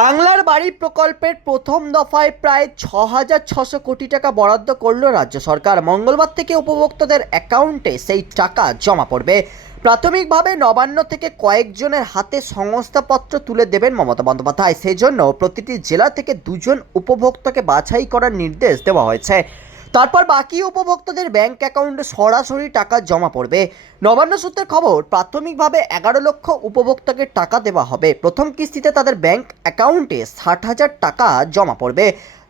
বাংলার বাড়ি প্রকল্পের প্রথম দফায় প্রায় ছ হাজার ছশো কোটি টাকা বরাদ্দ করল রাজ্য সরকার। মঙ্গলবার থেকে উপভোক্তাদের অ্যাকাউন্টে সেই টাকা জমা পড়বে। প্রাথমিকভাবে নবান্ন থেকে কয়েকজনের হাতে সংস্থাপত্র তুলে দেবেন মমতা বন্দ্যোপাধ্যায়। সেজন্য প্রতিটি জেলা থেকে দুজন উপভোক্তাকে বাছাই করার নির্দেশ দেওয়া হয়েছে। তারপর বাকি উপভোক্তাদের ব্যাংক অ্যাকাউন্টে সরাসরি টাকা জমা পড়বে। নবান্ন সূত্রের খবর, প্রাথমিকভাবে এগারো লক্ষ উপভোক্তাকে টাকা দেওয়া হবে। প্রথম কিস্তিতে তাদের ব্যাংক অ্যাকাউন্টে ষাট হাজার টাকা জমা পড়বে।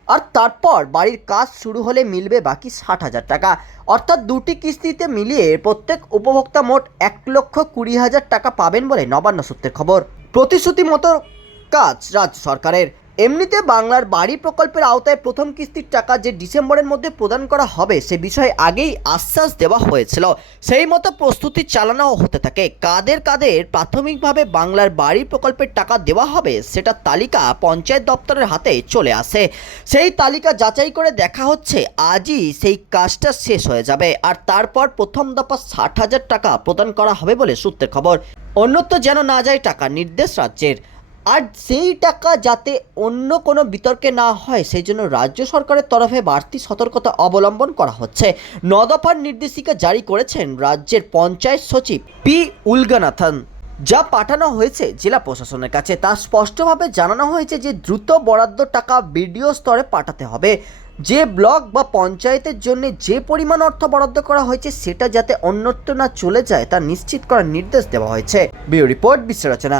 আর তারপর বাড়ির কাজ শুরু হলে মিলবে বাকি ষাট হাজার টাকা। অর্থাৎ দুটি কিস্তিতে মিলিয়ে প্রত্যেক উপভোক্তা মোট এক লক্ষ কুড়ি হাজার টাকা পাবেন বলে নবান্ন সূত্রের খবর। প্রতিশ্রুতি মতো কাজ রাজ্য সরকারের। এমনিতে বাংলার বাড়ি প্রকল্পের আওতায় প্রথম কিস্তির টাকা যে ডিসেম্বরের মধ্যে প্রদান করা হবে, সে বিষয়ে আগেই আশ্বাস দেওয়া হয়েছিল। সেই মতো প্রস্তুতি চালানো হতে থাকে। কাদের কাদের প্রাথমিকভাবে বাংলার বাড়ি প্রকল্পের টাকা দেওয়া হবে, সেটা তালিকা পঞ্চায়েত দপ্তরের হাতে চলে আসে। সেই তালিকা যাচাই করে দেখা হচ্ছে, আজই সেই কাজটা শেষ হয়ে যাবে। আর তারপর প্রথম দফা ষাট হাজার টাকা প্রদান করা হবে বলে সূত্রের খবর। অন্যত্র যেন না যায় টাকা, নির্দেশ রাজ্যের। আর সেই টাকা যাতে অন্য কোনো বিতর্কে না হয়, সেই জন্য রাজ্য সরকারের তরফে বাড়তি সতর্কতা অবলম্বন করা হচ্ছে। নদফার নির্দেশিকা জারি করেছেন রাজ্যের পঞ্চায়েত সচিব পি উলগানাথন, যা পাঠানো হয়েছে জেলা প্রশাসনের কাছে। তা স্পষ্টভাবে জানানো হয়েছে যে, দ্রুত বরাদ্দ টাকা বিডিও স্তরে পাঠাতে হবে। যে ব্লক বা পঞ্চায়েতের জন্য যে পরিমাণ অর্থ বরাদ্দ করা হয়েছে, সেটা যাতে অন্যত্র না চলে যায়, তা নিশ্চিত করার নির্দেশ দেওয়া হয়েছে। Bio report বিশ্লেষণা